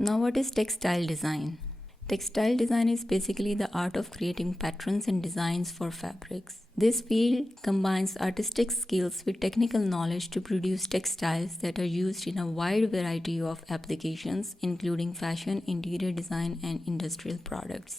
Now what is textile design? Textile design is basically the art of creating patterns and designs for fabrics. This field combines artistic skills with technical knowledge to produce textiles that are used in a wide variety of applications, including fashion, interior design, and industrial products.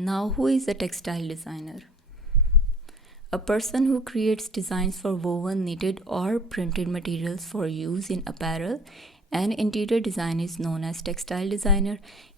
Now who is a textile designer? A person who creates designs for woven, knitted or printed materials for use in apparel and interior design is known as textile designer.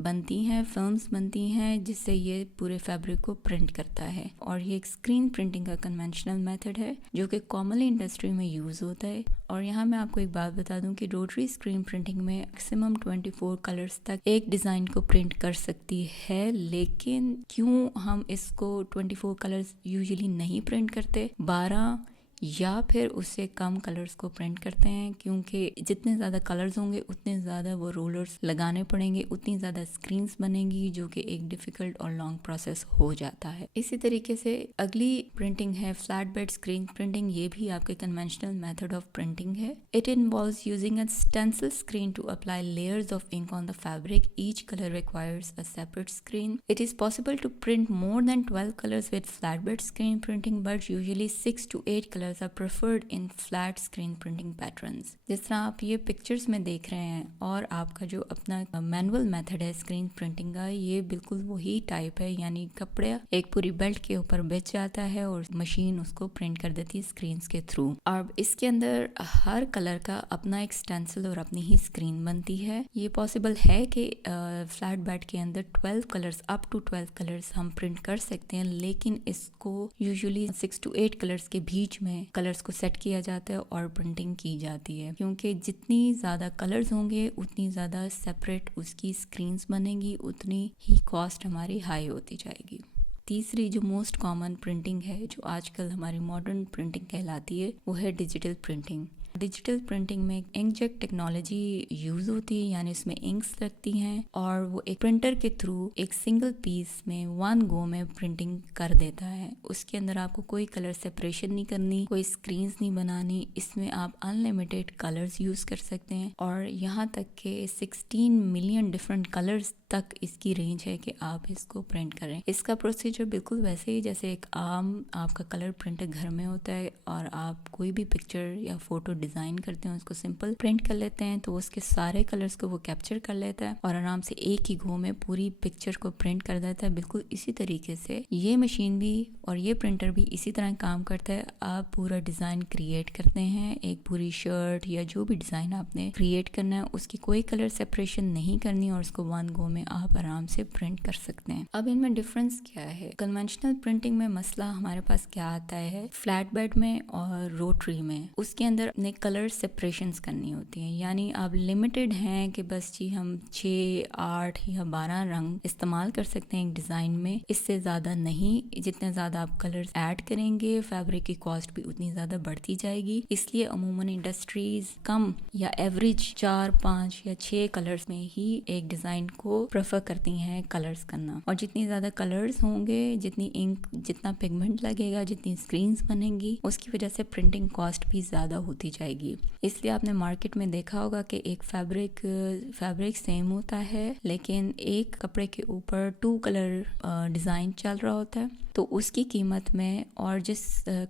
बनती हैं, films बनती हैं जिससे ये पूरे fabric को print करता है। और ये एक स्क्रीन प्रिंटिंग का कन्वेंशनल मेथड है जो कि कॉमनली इंडस्ट्री में यूज़ होता है। और यहाँ मैं आपको एक बात बता दूं कि रोटरी स्क्रीन प्रिंटिंग में मैक्सिमम 24 कलर्स तक एक डिज़ाइन को प्रिंट कर सकती है, लेकिन क्यों हम इसको 24 कलर्स यूजुअली नहीं प्रिंट करते, 12 या फिर उससे कम कलर्स को प्रिंट करते हैं, क्योंकि जितने ज़्यादा कलर्स होंगे उतने ज़्यादा वो रोलर्स लगाने पड़ेंगे, उतनी ज़्यादा स्क्रीन्स बनेंगी, जो कि एक डिफ़िकल्ट और लॉन्ग प्रोसेस हो जाता है। इसी तरीके से अगली प्रिंटिंग है फ्लैट बेड स्क्रीन प्रिंटिंग। ये भी आपके कन्वेंशनल मेथड ऑफ प्रिंटिंग है। It involves using a stencil screen to apply layers of ink on the fabric. Each colour requires a separate screen. It is possible to print more than 12 colours with flat bed screen printing, but usually 6 to 8 colours are preferred in flat screen printing patterns। जिस तरह आप ये pictures में देख रहे हैं और आपका जो अपना मैनुअल मेथड है स्क्रीन प्रिंटिंग का, ये बिल्कुल वही टाइप है, यानी कपड़ा एक पूरी बेल्ट के ऊपर बिछ जाता है और मशीन उसको प्रिंट कर देती है स्क्रीन के थ्रू। अब इसके अंदर हर कलर का अपना एक स्टेंसिल और अपनी ही स्क्रीन बनती है। ये पॉसिबल है कि फ्लैट बेड के अंदर 12 कलर्स, अप टू 12 कलर्स हम प्रिंट कर सकते हैं, लेकिन इसको यूजुअली 6 to 8 कलर्स के बीच में कलर्स को सेट किया जाता है और प्रिंटिंग की जाती है, क्योंकि जितनी ज़्यादा कलर्स होंगे उतनी ज़्यादा सेपरेट उसकी स्क्रीन्स बनेंगी, उतनी ही कॉस्ट हमारी हाई होती जाएगी। तीसरी जो मोस्ट कॉमन प्रिंटिंग है, जो आजकल हमारी मॉडर्न प्रिंटिंग कहलाती है, वो है डिजिटल प्रिंटिंग। डिजिटल प्रिंटिंग में इंकजेट टेक्नोलॉजी यूज़ होती है, यानी इसमें इंक्स लगती हैं और वो एक प्रिंटर के थ्रू एक सिंगल पीस में 1 गो में प्रिंटिंग कर देता है। उसके अंदर आपको कोई कलर सेपरेशन नहीं करनी, कोई स्क्रीन्स नहीं बनानी। इसमें आप अनलिमिटेड कलर्स यूज़ कर सकते हैं और यहाँ तक कि 16 मिलियन डिफरेंट कलर्स तक इसकी रेंज है कि आप इसको प्रिंट करें। इसका प्रोसीजर बिल्कुल वैसे ही जैसे एक आम आपका कलर प्रिंटर घर में होता है और आप कोई भी पिक्चर या फोटो डिज़ाइन करते हैं, उसको सिंपल प्रिंट कर लेते हैं तो उसके सारे कलर्स को वो कैप्चर कर लेता है और आराम से एक ही गो में पूरी पिक्चर को प्रिंट कर देता है। बिल्कुल इसी तरीके से ये मशीन भी और ये प्रिंटर भी इसी तरह काम करता है। आप पूरा डिज़ाइन क्रिएट करते हैं, एक पूरी शर्ट या जो भी डिज़ाइन आपने क्रिएट करना है, उसकी कोई कलर सेपरेशन नहीं करनी और उसको 1 गो में आप आराम से प्रिंट कर सकते हैं। अब इनमें डिफरेंस क्या है? कन्वेंशनल प्रिंटिंग में मसला हमारे पास क्या आता है, फ्लैट बेड में और रोटरी में, उसके अंदर अपने कलर सेपरेशंस करनी होती हैं, यानी आप लिमिटेड हैं कि बस जी हम 6, 8 या 12 रंग इस्तेमाल कर सकते हैं एक डिज़ाइन में, इससे ज़्यादा नहीं। जितने ज़्यादा आप कलर्स ऐड करेंगे फैब्रिक की कॉस्ट भी उतनी ज़्यादा बढ़ती जाएगी। इसलिए अमूमन इंडस्ट्रीज कम या एवरेज 4, 5 या 6 कलर्स में ही एक डिज़ाइन को प्रेफर करती हैं कलर्स करना। और जितनी ज़्यादा कलर्स होंगे, जितनी इंक, जितना पिगमेंट लगेगा, जितनी स्क्रीन्स बनेंगी, उसकी वजह से प्रिंटिंग कॉस्ट भी ज़्यादा होती जाएगी। इसलिए आपने मार्केट में देखा होगा कि एक फैब्रिक सेम होता है लेकिन एक कपड़े के ऊपर 2 कलर डिज़ाइन चल रहा होता है, तो उसकी कीमत में और जिस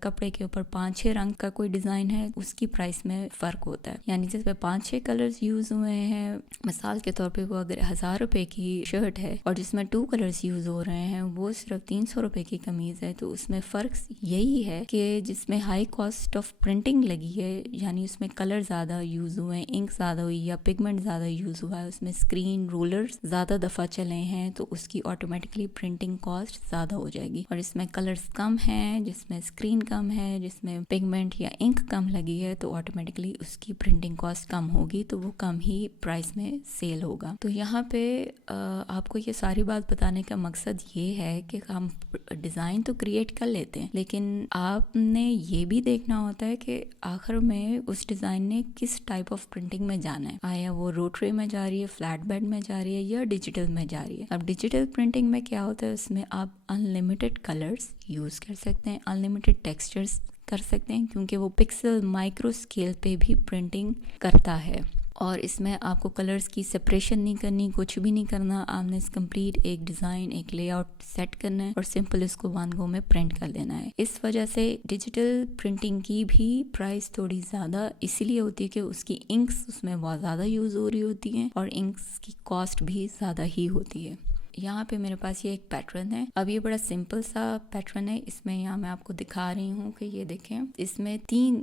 कपड़े के ऊपर 5-6 रंग का कोई डिज़ाइन है उसकी प्राइस में फ़र्क होता है। यानी जिसमें 5-6 कलर्स यूज़ हुए हैं, मिसाल के तौर पे वो अगर 1000 रुपए की शर्ट है और जिसमें 2 कलर्स यूज़ हो रहे हैं, वो सिर्फ 300 रुपए की कमीज़ है, तो उसमें फ़र्क यही है कि जिसमें हाई कॉस्ट ऑफ प्रिंटिंग लगी है, यानी उसमें कलर ज़्यादा यूज़ हुए हैं, इंक ज़्यादा हुई या पिगमेंट ज़्यादा यूज़ हुआ है, उसमें स्क्रीन रोलर्स ज़्यादा दफ़ा चले हैं, तो उसकी ऑटोमेटिकली प्रिंटिंग कॉस्ट ज़्यादा हो जाएगी। और इसमें कलर्स कम हैं, जिसमें स्क्रीन कम है, जिसमें पिगमेंट या इंक कम लगी है, तो ऑटोमेटिकली उसकी प्रिंटिंग कॉस्ट कम होगी, तो वो कम ही प्राइस में सेल होगा। तो यहाँ पे आपको ये सारी बात बताने का मकसद ये है कि हम डिज़ाइन तो क्रिएट कर लेते हैं, लेकिन आपने ये भी देखना होता है कि आखिर में उस डिज़ाइन ने किस टाइप ऑफ प्रिंटिंग में जाना है। आया वो रोटरी में जा रही है, फ्लैट बेड में जा रही है या डिजिटल में जा रही है। अब डिजिटल प्रिंटिंग में क्या होता है, उसमें आप अनलिमिटेड कलर्स यूज़ कर सकते हैं, अनलिमिटेड टेक्सचर्स कर सकते हैं, क्योंकि वो पिक्सल माइक्रो स्केल पे भी प्रिंटिंग करता है और इसमें आपको कलर्स की सेपरेशन नहीं करनी, कुछ भी नहीं करना। आपने कंप्लीट एक डिज़ाइन, एक लेआउट सेट करना है और सिंपल इसको 1 गो में प्रिंट कर देना है। इस वजह से डिजिटल प्रिंटिंग की भी प्राइस थोड़ी ज़्यादा इसीलिए होती है कि उसकी इंक्स उसमें बहुत ज़्यादा यूज़ हो रही होती हैं और इंक्स की कॉस्ट भी ज़्यादा ही होती है। यहाँ पे मेरे पास ये एक पैटर्न है। अब ये बड़ा सिंपल सा पैटर्न है। इसमें यहाँ मैं आपको दिखा रही हूँ कि ये देखें, इसमें 3